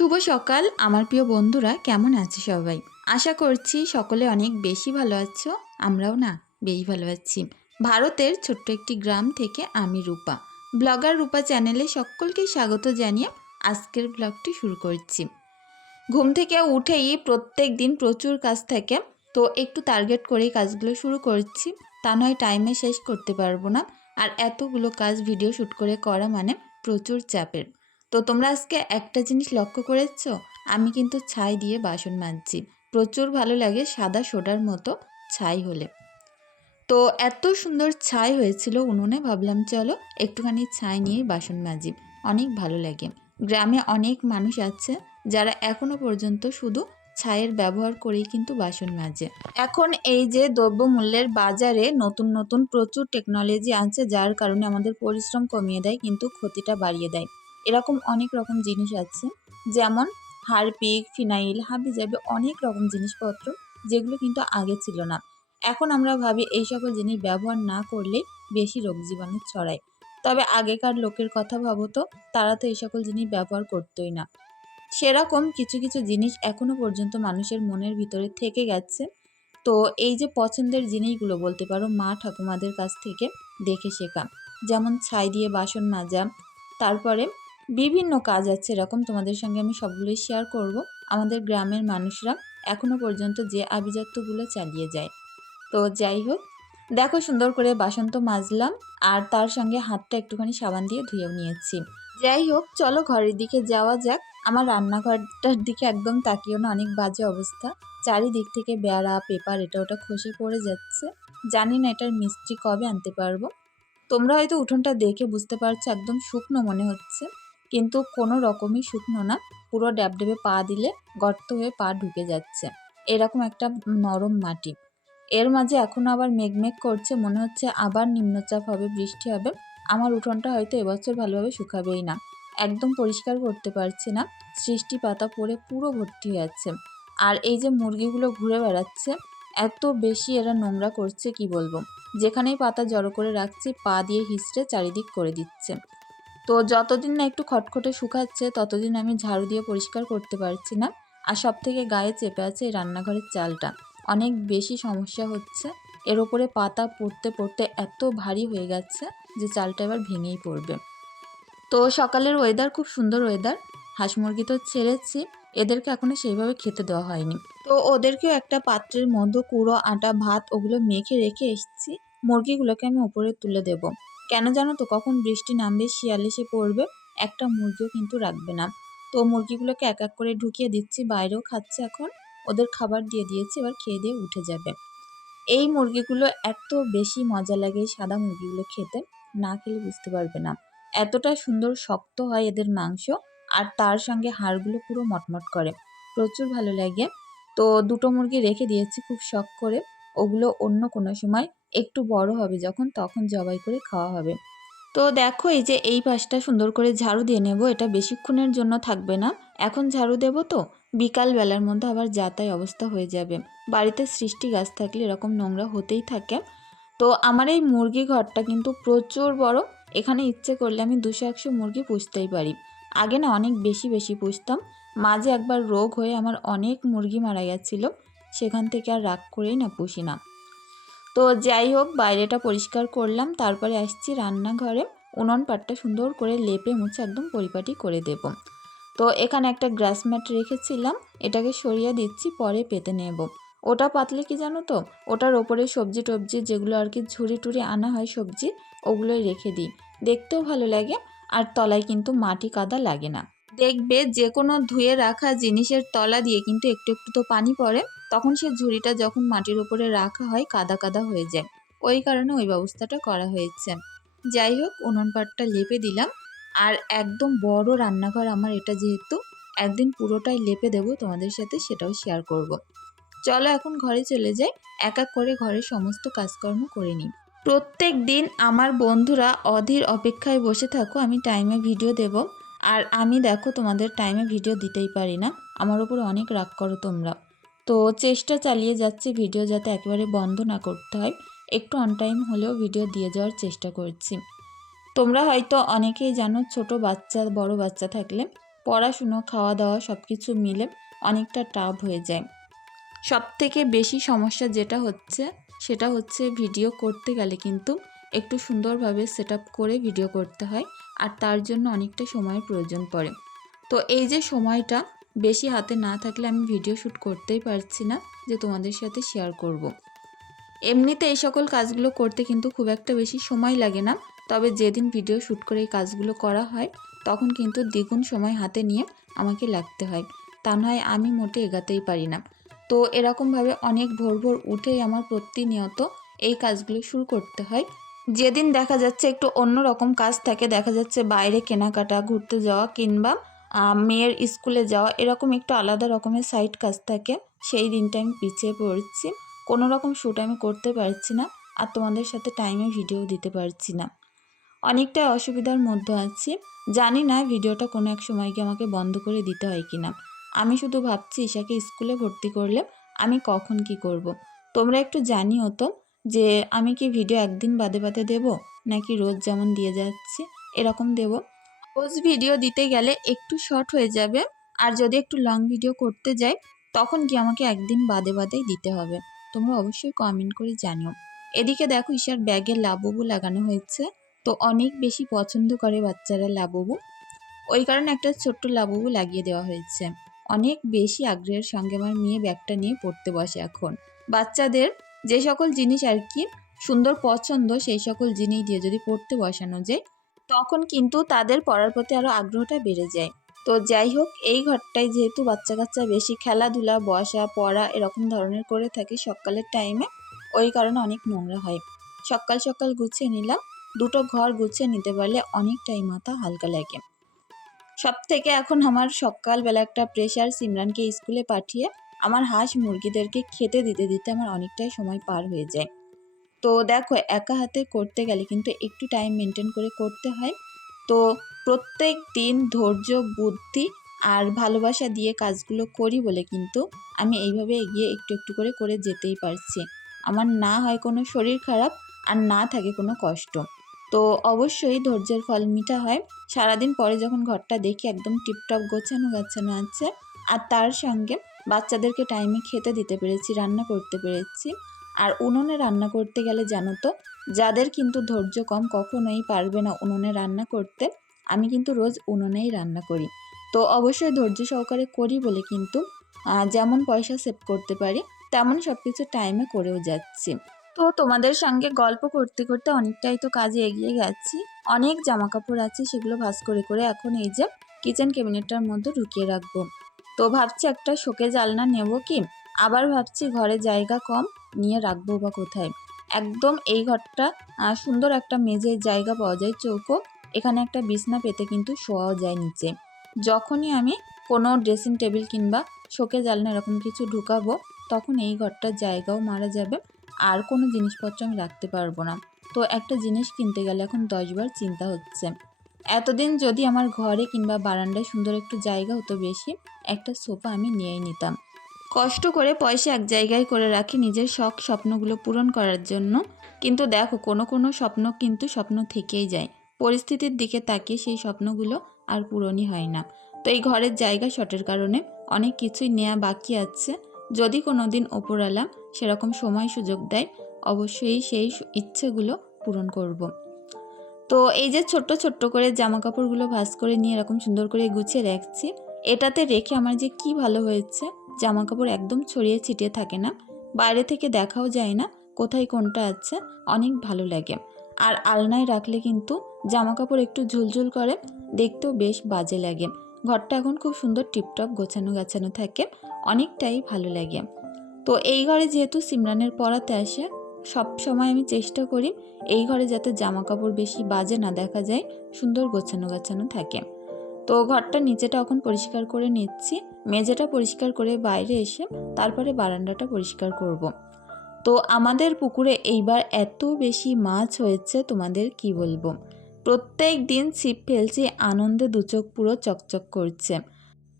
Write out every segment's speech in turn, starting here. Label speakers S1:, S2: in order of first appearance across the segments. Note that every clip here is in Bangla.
S1: শুভ সকাল, আমার প্রিয় বন্ধুরা, কেমন আছে সবাই? আশা করছি সকলে অনেক বেশি ভালো আছো, আমরাও না বেশ ভালো আছি। ভারতের ছোট্ট একটি গ্রাম থেকে আমি রূপা। ব্লগার রূপা চ্যানেলে সকলকে স্বাগত জানিয়ে আজকের ব্লগটি শুরু করছি। ঘুম থেকে উঠেই প্রত্যেক দিন প্রচুর কাজ থাকে, তো একটু টার্গেট করেই কাজগুলো শুরু করছি। তা নয় টাইমে শেষ করতে পারব না। আর এতগুলো কাজ ভিডিও শ্যুট করে করা মানে প্রচুর চাপের। তো তোমরা আজকে একটা জিনিস লক্ষ্য করেছ? আমি কিন্তু ছাই দিয়ে বাসন মাজছি। প্রচুর ভালো লাগে সাদা সোডার মতো ছাই হলে। তো এত সুন্দর ছাই হয়েছিল উনুনে, ভাবলাম চলো একটুখানি ছাই নিয়ে বাসন মাজি। অনেক ভালো লাগে। গ্রামে অনেক মানুষ আছে যারা এখনও পর্যন্ত শুধু ছাইয়ের ব্যবহার করেই কিন্তু বাসন মাজে। এখন এই যে দ্রব্যমূল্যের বাজারে নতুন নতুন প্রচুর টেকনোলজি আছে যার কারণে আমাদের পরিশ্রম কমিয়ে দেয়, কিন্তু ক্ষতিটা বাড়িয়ে দেয়। এরকম অনেক রকম জিনিস আছে। যেমন হারপিক, ফিনাইল হাবি যাবে অনেক রকম জিনিসপত্র যেগুলো কিন্তু আগে ছিল না। এখন আমরা ভাবি এই সকল জিনিস ব্যবহার না করলে বেশি রোগ জীবাণু ছড়ায়। তবে আগেকার লোকের কথা ভাবো তো, তারা তো এই সকল জিনিস ব্যবহার করতোই না। সেরকম কিছু কিছু জিনিস এখনও পর্যন্ত মানুষের মনের ভিতরে থেকে গেছে। তো এই যে পছন্দের জিনিসগুলো বলতে পারো মা ঠাকুমাদের কাছ থেকে দেখে শেখা। যেমন ছাই দিয়ে বাসন মাজা, তারপরে বিভিন্ন কাজ আছে, এরকম তোমাদের সঙ্গে আমি সবগুলোই শেয়ার করব। আমাদের গ্রামের মানুষরা এখনও পর্যন্ত যে আভিজাত্যগুলো চালিয়ে যায়। তো যাই হোক, দেখো সুন্দর করে বাসন তো মাজলাম আর তার সঙ্গে হাতটা একটুখানি সাবান দিয়ে ধুয়েও নিয়েছি। যাই হোক, চলো ঘরের দিকে যাওয়া যাক। আমার রান্নাঘরটার দিকে একদম তাকিও না, অনেক বাজে অবস্থা। চারিদিক থেকে বেড়া, পেপার, এটা ওটা খসে পড়ে যাচ্ছে। জানি না এটার মিস্ত্রি কবে আনতে পারব। তোমরা হয়তো উঠোনটা দেখে বুঝতে পারছ, একদম শুকনো মনে হচ্ছে। কিন্তু কোনো রকমই শুকনো না। পুরো ড্যাবডেবে পা দিলে গর্ত হয়ে পা ঢুকে যাচ্ছে। এরকম একটা নরম মাটি। এর মাঝে এখনও আবার মেঘমেঘ করছে, মনে হচ্ছে আবার নিম্নচাপ হবে, বৃষ্টি হবে। আমার উঠোনটা হয়তো এবছর ভালোভাবে শুকাবেই না। একদম পরিষ্কার করতে পারছি না। সৃষ্টি পাতা পড়ে পুরো ভর্তি হয়ে যাচ্ছে আর এই যে মুরগিগুলো ঘুরে বেড়াচ্ছে, এত বেশি এরা নোংরা করছে কি বলব? যেখানেই পাতা জড়ো করে রাখছি, পা দিয়ে হিসড়ে চারিদিক করে দিচ্ছে। তো যতদিন না একটু খটখটে শুকাচ্ছে, ততদিন আমি ঝাড়ু দিয়ে পরিষ্কার করতে পারছি না। আর সব থেকে গায়ে চেপে আছে এই রান্নাঘরের চালটা। অনেক বেশি সমস্যা হচ্ছে। এর ওপরে পাতা পড়তে পড়তে এত ভারী হয়ে গেছে যে চালটা এবার ভেঙেই পড়বে। তো সকালের ওয়েদার খুব সুন্দর ওয়েদার হাঁস মুরগি তো ছেড়েছি। এদেরকে এখনও সেইভাবে খেতে দেওয়া হয়নি। তো ওদেরকেও একটা পাত্রের মধ্যে কুড়ো, আটা, ভাত ওগুলো মেখে রেখে এসেছি। মুরগিগুলোকে আমি উপরে তুলে দেব। কেন জানো তো কখন বৃষ্টি নামবে, শিয়াল এসে পড়বে, একটা মুরগিও কিন্তু রাখবে না। তো মুরগিগুলোকে এক এক করে ঢুকিয়ে দিচ্ছি, বাইরেও খাচ্ছে এখন, ওদের খাবার দিয়ে দিয়েছি, এবার খেয়ে দিয়ে উঠে যাবে। এই মুরগিগুলো এত বেশি মজা লাগে সাদা মুরগিগুলো খেতে, না খেলে বুঝতে পারবে না। এতটা সুন্দর শক্ত হয় এদের মাংস, আর তার সঙ্গে হাড়গুলো পুরো মটমট করে। প্রচুর ভালো লাগে। তো দুটো মুরগি রেখে দিয়েছি খুব শখ করে, ওগুলো অন্য কোনো সময় একটু বড় হবে যখন, তখন জবাই করে খাওয়া হবে। তো দেখো, এই যে এই পাশটা সুন্দর করে ঝাড়ু দিয়ে নেব, এটা বেশিক্ষণের জন্য থাকবে না। এখন ঝাড়ু দেব তো বিকাল বেলার মধ্যে আবার যাতাই অবস্থা হয়ে যাবে। বাড়িতে সৃষ্টি গাছ থাকলে এরকম নোংরা হতেই থাকে। তো আমার এই মুরগি ঘরটা কিন্তু প্রচুর বড়, এখানে ইচ্ছে করলে আমি দুশো একশো মুরগি পুষতেই পারি। আগে না অনেক বেশি বেশি পুষতাম, মাঝে একবার রোগ হয়ে আমার অনেক মুরগি মারা গেছিল, সেখান থেকে আর রাগ করেই না পুষি না। তো যাই হোক, বাইরেটা পরিষ্কার করলাম, তারপরে আসছি রান্নাঘরে। উনুন পাটটা সুন্দর করে লেপে মুছে একদম পরিপাটি করে দেব। তো এখানে একটা গ্রাস ম্যাট রেখেছিলাম, এটাকে সরিয়ে দিচ্ছি, পরে পেতে নেব। ওটা পাতলে কি জানো তো? ওটার ওপরে সবজি টবজি যেগুলো আর কি ঝুড়ি টুড়ি আনা হয় সবজি, ওগুলোই রেখে দিই। দেখতেও ভালো লাগে, আর তলায় কিন্তু মাটি কাদা লাগে না। দেখবে যে কোনো ধুয়ে রাখা জিনিসের তলা দিয়ে কিন্তু একটু একটু তো পানি পড়ে, তখন সে ঝুড়িটা যখন মাটির উপরে রাখা হয় কাদা কাদা হয়ে যায়। ওই কারণে ওই ব্যবস্থাটা করা হয়েছে। যাই হোক, উনুন পাটটা লেপে দিলাম। আর একদম বড় রান্নাঘর আমার এটা যেহেতু, একদিন পুরোটাই লেপে দেব, তোমাদের সাথে সেটাও শেয়ার করব। চলো এখন ঘরে চলে যাই, এক এক করে ঘরের সমস্ত কাজকর্ম করে নিই। প্রত্যেক দিন আমার বন্ধুরা অধীর অপেক্ষায় বসে থাকো, আমি টাইমে ভিডিও দেব। আর আমি দেখো তোমাদের টাইমে ভিডিও দিতেই পারি না। আমার উপরে অনেক রাগ করো তোমরা। তো চেষ্টা চালিয়ে যাচ্ছি ভিডিও যাতে একেবারে বন্ধ না করতে হয়। একটু অন টাইম হলেও ভিডিও দিয়ে যাওয়ার চেষ্টা করছি। তোমরা হয়তো অনেকেই জানো ছোট বাচ্চা, বড় বাচ্চা থাকলে পড়াশুনো খাওয়া দাওয়া সব কিছু মিলে অনেকটা টাফ হয়ে যায়। সব থেকে বেশি সমস্যা যেটা হচ্ছে, সেটা হচ্ছে ভিডিও করতে গেলে কিন্তু একটু সুন্দরভাবে সেট করে ভিডিও করতে হয়। আর তার জন্য অনেকটা সময়ের প্রয়োজন পড়ে। তো এই যে সময়টা বেশি হাতে না থাকলে আমি ভিডিও শ্যুট করতেই পারছি না যে তোমাদের সাথে শেয়ার করব। এমনিতে এই সকল কাজগুলো করতে কিন্তু খুব একটা বেশি সময় লাগে না, তবে যেদিন ভিডিও শ্যুট করে এই কাজগুলো করা হয়, তখন কিন্তু দ্বিগুণ সময় হাতে নিয়ে আমাকে লাগতে হয়। তা নয় আমি মোটে এগাতেই পারি না। তো এরকমভাবে অনেক ভোর ভোর উঠেই আমার প্রতিনিয়ত এই কাজগুলো শুরু করতে হয়। যেদিন দেখা যাচ্ছে একটু অন্য রকম কাজ থাকে, দেখা যাচ্ছে বাইরে কেনাকাটা, ঘুরতে যাওয়া কিংবা মেয়ের স্কুলে যাওয়া, এরকম একটু আলাদা রকমের সাইড কাজ থাকে, সেই দিনটা আমি পিছিয়ে পড়ছি। কোনো রকম শ্যুট আমি করতে পারছি না আর তোমাদের সাথে টাইমে ভিডিও দিতে পারছি না। অনেকটাই অসুবিধার মধ্যে আছি। জানি না ভিডিওটা কোনো এক সময় গিয়ে আমাকে বন্ধ করে দিতে হয় কি না আমি শুধু ভাবছি ঈশাকে স্কুলে ভর্তি করলে আমি কখন কি করব। তোমরা একটু জানিও তো। যে আমি কি ভিডিও একদিন বাদে বাদে দেব? নাকি রোজ যেমন দিয়ে যাচ্ছি, এরকম দেব। রোজ ভিডিও দিতে গেলে একটু শর্ট হয়ে যাবে, আর যদি একটু লং ভিডিও করতে যাই, তখন কি আমাকে একদিন বাদে বাদেই দিতে হবে। তোমরা অবশ্যই কমেন্ট করে জানিও। এদিকে দেখো ঈশার ব্যাগে লাবুবু লাগানো হয়েছে, তো অনেক বেশি পছন্দ করে বাচ্চারা লাবুবু। ওই কারণে একটা ছোট্ট লাবুবু লাগিয়ে দেওয়া হয়েছে। অনেক বেশি আগ্রহের সঙ্গে আমার মেয়ে ব্যাগটা নিয়ে পড়তে বসে এখন। বাচ্চাদের যে সকল জিনিস আর কি সুন্দর পছন্দ, সেই সকল জিনিস দিয়ে যদি পড়তে বসানো যায়, তখন কিন্তু তাদের পড়ার প্রতি আরও আগ্রহটা বেড়ে যায়। তো যাই হোক, এই ঘরটায় যেহেতু বাচ্চা কাচ্চা বেশি খেলাধুলা, বসা, পড়া এরকম ধরনের করে থাকে সকালের টাইমে ওই কারণে অনেক নোংরা হয়। সকাল সকাল গুছিয়ে নিলাম, দুটো ঘর গুছিয়ে নিতে পারলে অনেকটাই মাথা হালকা লাগে। সব থেকে এখন আমার সকালবেলা একটা প্রেশার সিমরানকে স্কুলে পাঠিয়ে আমার হাঁস মুরগিদেরকে খেতে দিতে দিতে আমার অনেকটাই সময় পার হয়ে যায়। তো দেখো, একা হাতে করতে গেলে কিন্তু একটু টাইম মেনটেন করে করতে হয়। তো প্রত্যেক দিন ধৈর্য, বুদ্ধি আর ভালোবাসা দিয়ে কাজগুলো করি বলে কিন্তু আমি এইভাবে এগিয়ে একটু একটু করে করে যেতেই পারছি। আমার না হয় কোনো শরীর খারাপ আর না থাকে কোনো কষ্ট। তো অবশ্যই ধৈর্যের ফল মিঠা হয়। সারাদিন পরে যখন ঘরটা দেখি একদম টিপটপ গোছানো গাছানো আছে আর তার সঙ্গে বাচ্চাদেরকে টাইমে খেতে দিতে পেরেছি, রান্না করতে পেরেছি। আর উনুনে রান্না করতে গেলে জানো তো, যাদের কিন্তু ধৈর্য কম কখনোই পারবে না উনুনে রান্না করতে। আমি কিন্তু রোজ উনুনেই রান্না করি। তো অবশ্যই ধৈর্য সহকারে করি বলে কিন্তু যেমন পয়সা সেভ করতে পারি, তেমন সব কিছু টাইমে করেও যাচ্ছি। তো তোমাদের সঙ্গে গল্প করতে করতে অনেকটাই তো কাজে এগিয়ে গেছি। অনেক জামা কাপড় আছে, সেগুলো ভাঁজ করে করে এখন এই যে কিচেন ক্যাবিনেটটার মধ্যে ঢুকিয়ে রাখব। তো ভাবছি একটা শোকে জালনা নেব কি? আবার ভাবছি ঘরে জায়গা কম, নিয়ে রাখব বা কোথায়? একদম এই ঘরটা সুন্দর একটা মেঝের জায়গা পাওয়া যায়, চৌকো। এখানে একটা বিছনা পেতে কিন্তু শোয়াও যায় নিচে। যখনই আমি কোনো ড্রেসিং টেবিল কিংবা শোকে জালনা এরকম কিছু ঢুকাবো, তখন এই ঘরটার জায়গাও মারা যাবে, আর কোনো জিনিসপত্র আমি রাখতে পারব না। তো একটা জিনিস কিনতে গেলে এখন দশবার চিন্তা হচ্ছে। এতদিন যদি আমার ঘরে কিংবা বারান্দায় সুন্দর একটু জায়গা হতো বেশি, একটা সোফা আমি নিয়েই নিতাম। কষ্ট করে পয়সা এক জায়গায় করে রাখি নিজের শখ স্বপ্নগুলো পূরণ করার জন্য। কিন্তু দেখো, কোনো কোনো স্বপ্ন কিন্তু স্বপ্ন থেকেই যায়। পরিস্থিতির দিকে তাকিয়ে সেই স্বপ্নগুলো আর পূরণই হয় না। তো এই ঘরের জায়গা শটের কারণে অনেক কিছুই নেওয়া বাকি আছে। যদি কোনো দিন ওপরওয়ালা সেরকম সময় সুযোগ দেয়, অবশ্যই সেই ইচ্ছেগুলো পূরণ করব। তো এই যে ছোট্ট ছোট্ট করে জামা কাপড়গুলো ভাঁজ করে নিয়ে এরকম সুন্দর করে গুছিয়ে রাখছি। এটাতে রেখে আমার যে কি ভালো হয়েছে জামা কাপড় একদম ছড়িয়ে ছিটিয়ে থাকে না। বাইরে থেকে দেখাও যায় না কোথায় কোনটা আছে, অনেক ভালো লাগে। আর আলনায় রাখলে কিন্তু জামা কাপড় একটু ঝুলঝুল করে, দেখতেও বেশ বাজে লাগে। ঘরটা এখন খুব সুন্দর টিপটপ গোছানো গাছানো থাকে, অনেকটাই ভালো লাগে। তো এই ঘরে যেহেতু সিমরানের পড়াতে আসে সব সময় আমি চেষ্টা করি এই ঘরে যাতে জামা কাপড় বেশি বাজে না দেখা যায়, সুন্দর গোছানো গাছানো থাকে। তো ঘরটা নিচেটা এখন পরিষ্কার করে নিচ্ছি, মেঝেটা পরিষ্কার করে বাইরে এসে তারপরে বারান্দাটা পরিষ্কার করব। তো আমাদের পুকুরে এইবার এত বেশি মাছ হয়েছে, তোমাদের কি বলব? প্রত্যেক দিন ছিপ ফেলছি, আনন্দে দুচোখ পুরো চকচক করছে।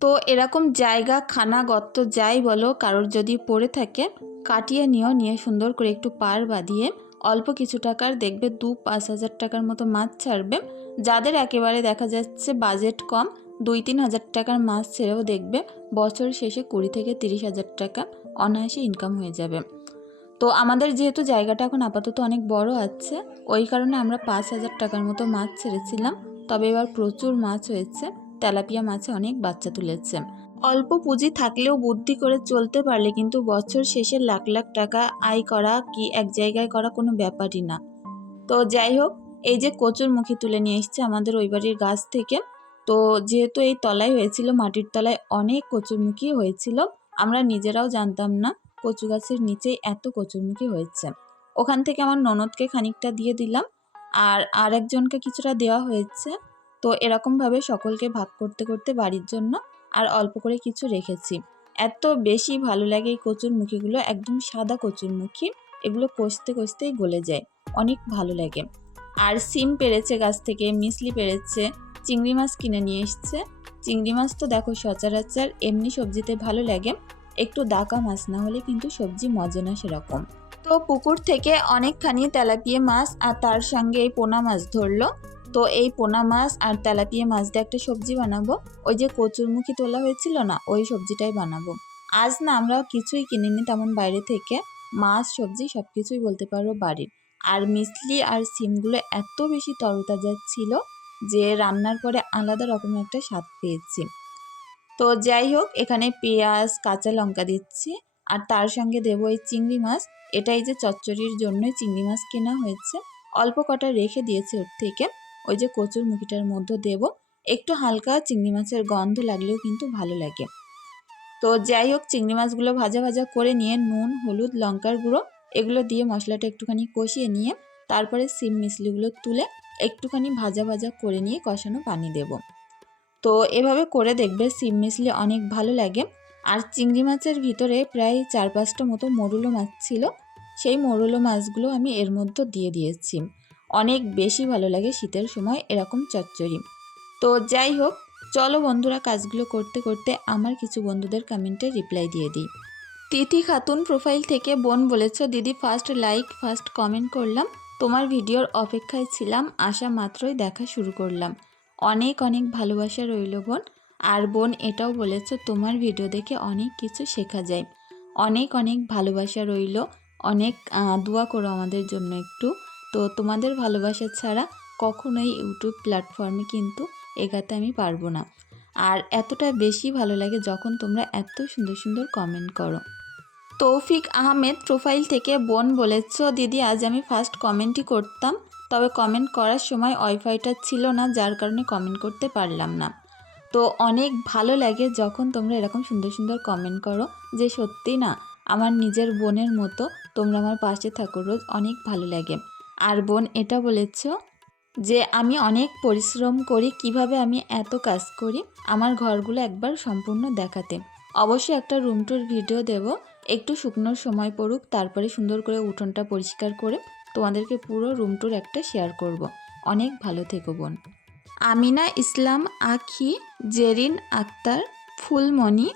S1: তো এরকম জায়গা, খানা, গর্ত যাই বলো, কারোর যদি পড়ে থাকে, কাটিয়ে নিও, নিয়ে সুন্দর করে একটু পার বাঁধিয়ে অল্প কিছু টাকার দেখবে দু পাঁচ হাজার টাকার মতো মাছ ছাড়বে। যাদের একেবারে দেখা যাচ্ছে বাজেট কম, দুই তিন হাজার টাকার মাছ ছেড়েও দেখবে বছর শেষে কুড়ি থেকে তিরিশ হাজার টাকা অনায়াসে ইনকাম হয়ে যাবে। তো আমাদের যেহেতু জায়গাটা এখন আপাতত অনেক বড় আছে, ওই কারণে আমরা পাঁচ হাজার টাকার মতো মাছ ছেড়েছিলাম, তবে এবার প্রচুর মাছ হয়েছে। তেলাপিয়া মাছে অনেক বাচ্চা তুলেছে। অল্প পুঁজি থাকলেও বুদ্ধি করে চলতে পারলে কিন্তু বছর শেষে লাখ লাখ টাকা আয় করা কি এক জায়গায় করা কোনো ব্যাপারই না। তো যাই হোক, এই যে কচুর কচুরমুখী তুলে নিয়ে এসছে আমাদের ওই বাড়ির গাছ থেকে। তো যেহেতু এই তলায় হয়েছিল, মাটির তলায় অনেক কচুরমুখী হয়েছিল, আমরা নিজেরাও জানতাম না কচু গাছের নিচেই এত কচুরমুখী হয়েছে। ওখান থেকে আমার ননদকে খানিকটা দিয়ে দিলাম, আর আরেকজনকে কিছুটা দেওয়া হয়েছে। তো এরকমভাবে সকলকে ভাগ করতে করতে বাড়ির জন্য আর অল্প করে কিছু রেখেছি। এত বেশি ভালো লাগে এই কচুরমুখীগুলো একদম সাদা কচুরমুখী এগুলো কষতে কষতেই গলে যায়। অনেক ভালো লাগে। আর সিম পেরেছে গাছ থেকে মিসলি পেরেছে, চিংড়ি মাছ কিনে নিয়ে এসছে। চিংড়ি মাছ তো দেখো সচরাচর এমনি সবজিতে ভালো লাগে। একটু দাকা মাছ না হলে কিন্তু সবজি মজে না সেরকম। তো পুকুর থেকে অনেকখানি তেলাপিয়া মাছ আর তার সঙ্গে এই পোনা মাছ ধরলো। তো এই পোনা মাছ আর তেলাপিয়া মাছ দিয়ে একটা সবজি বানাবো। ওই যে কচুরমুখী তোলা হয়েছিল না, ওই সবজিটাই বানাবো। আজ না আমরা কিছুই কিনিনি তেমন বাইরে থেকে। মাছ, সবজি সব কিছুই বলতে পারো বাড়ির। আর মিসলি আর সিমগুলো এত বেশি তরতাজা ছিল যে রান্নার পরে আলাদা রকম একটা স্বাদ পেয়েছি। তো যাই হোক, এখানে পেঁয়াজ, কাঁচা লঙ্কা দিচ্ছি। আর তার সঙ্গে দেবো এই চিংড়ি মাছ। এটাই যে চচ্চড়ির জন্যই চিংড়ি মাছ কেনা হয়েছে। অল্প কটা রেখে দিয়েছে ওর থেকে। ওই যে কচুর মুখিটার মধ্যে দেব। একটু হালকা চিংড়ি মাছের গন্ধ লাগলেও কিন্তু ভালো লাগে। তো যাই হোক, চিংড়ি মাছগুলো ভাজা ভাজা করে নিয়ে নুন, হলুদ, লঙ্কার গুঁড়ো এগুলো দিয়ে মশলাটা একটুখানি কষিয়ে নিয়ে তারপরে সিম মিশলিগুলো তুলে একটুখানি ভাজা ভাজা করে নিয়ে কষানো পানি দেব। তো এভাবে করে দেখবে সিম মিশলি অনেক ভালো লাগে। আর চিংড়ি মাছের ভিতরে প্রায় চার পাঁচটা মতো মরুলো মাছ ছিল। সেই মরুলো মাছগুলো আমি এর মধ্যে দিয়ে দিয়েছি। অনেক বেশি ভালো লাগে শীতের সময় এরকম চচ্চড়ি। তো যাই হোক, চলো বন্ধুরা কাজগুলো করতে করতে আমার কিছু বন্ধুদের কমেন্টে রিপ্লাই দিয়ে দিই। তিথি খাতুন প্রোফাইল থেকে বোন বলেছ, দিদি ফার্স্ট লাইক ফার্স্ট কমেন্ট করলাম। তোমার ভিডিওর অপেক্ষায় ছিলাম আসা মাত্রই দেখা শুরু করলাম। অনেক অনেক ভালোবাসা রইল বোন। আর বোন এটাও বলেছ, তোমার ভিডিও দেখে অনেক কিছু শেখা যায়। অনেক অনেক ভালোবাসা রইল। অনেক দোয়া করো আমাদের জন্য একটু। তো তোমাদের ভালোবাসা ছাড়া কখনোই ইউটিউব প্ল্যাটফর্মে কিন্তু এগাতে আমি পারব না। আর এতটা বেশি ভালো লাগে যখন তোমরা এত সুন্দর সুন্দর কমেন্ট করো। তৌফিক আহমেদ প্রোফাইল থেকে বোন বলেছ, দিদি, আজ আমি ফার্স্ট কমেন্টই করতাম, তবে কমেন্ট করার সময় ওয়াইফাইটা ছিল না, যার কারণে কমেন্ট করতে পারলাম না। তো অনেক ভালো লাগে যখন তোমরা এরকম সুন্দর সুন্দর কমেন্ট করো যে সত্যি না, আমার নিজের বোনের মতো তোমরা আমার পাশে থাকো, রোজ অনেক ভালো লাগে। আর বোন এটা বলেছ যে আমি অনেক পরিশ্রম করি, কীভাবে আমি এত কাজ করি? আমার ঘরগুলো একবার সম্পূর্ণ দেখাতে। অবশ্যই একটা রুম টুর ভিডিও দেব। একটু শুকনোর সময় পড়ুক, তারপরে সুন্দর করে উঠোনটা পরিষ্কার করে তোমাদেরকে পুরো রুম টুর একটা শেয়ার করব। অনেক ভালো থেকো বোন। আমিনা ইসলাম, আখি, জেরিন, আক্তার, ফুলমণি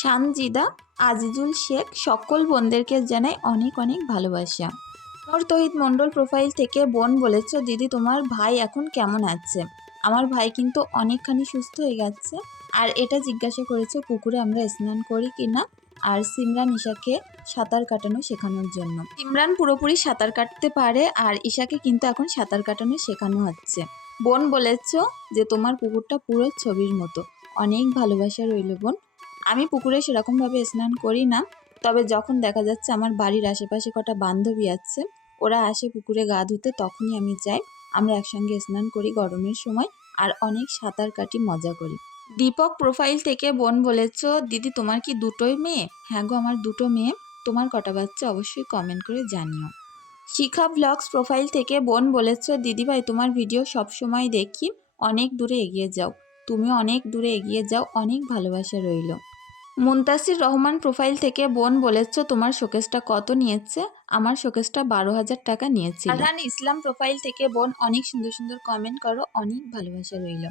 S1: শামজিদা আজিজুল শেখ, সকল বোনদেরকে জানাই অনেক অনেক ভালোবাসা। মোর তহিদ মণ্ডল প্রোফাইল থেকে বোন বলেছ, দিদি, তোমার ভাই এখন কেমন আছে? আমার ভাই কিন্তু অনেকখানি সুস্থ হয়ে গেছে। আর এটা জিজ্ঞাসা করেছে, পুকুরে আমরা স্নান করি কি না? আর সিমরান ঈশাকে সাঁতার কাটানো শেখানোর জন্য। সিমরান পুরোপুরি সাঁতার কাটতে পারে আর ঈশাকে কিন্তু এখন সাঁতার কাটানো শেখানো হচ্ছে। বোন বলেছ যে, তোমার পুকুরটা পুরো ছবির মতো। অনেক ভালোবাসা রইল বোন। আমি পুকুরে সেরকমভাবে স্নান করি না। তবে যখন দেখা যাচ্ছে আমার বাড়ির আশেপাশে কটা বান্ধবী আছে ওরা আসে পুকুরে গা ধুতে, তখনই আমি যাই। আমরা একসঙ্গে স্নান করি গরমের সময় আর অনেক সাঁতার কাটি মজা করি। দীপক প্রোফাইল থেকে বোন বলেছ, দিদি, তোমার কি দুটোই মেয়ে? হ্যাঁ গো, আমার দুটো মেয়ে। তোমার কটা বাচ্চা অবশ্যই কমেন্ট করে জানিও। শিখা ব্লগস প্রোফাইল থেকে বোন বলেছ, দিদি ভাই, তোমার ভিডিও সব সময় দেখি। অনেক দূরে এগিয়ে যাও। তুমি অনেক দূরে এগিয়ে যাও। অনেক ভালোবাসা রইল। মুন্তাসির রহমান প্রোফাইল থেকে বোন বলেছ, তোমার শোকেসটা কত নিয়েছে? আমার শোকেসটা বারো হাজার টাকা নিয়েছে আরহান, ইসলাম প্রোফাইল থেকে বোন অনেক সুন্দর সুন্দর কমেন্ট করো, অনেক ভালোবাসা রইল।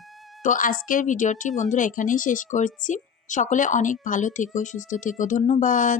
S1: তো আজকের ভিডিওটি বন্ধুরা এখানেই শেষ করছি। সকলে অনেক ভালো থেকো, সুস্থ থেকো, ধন্যবাদ।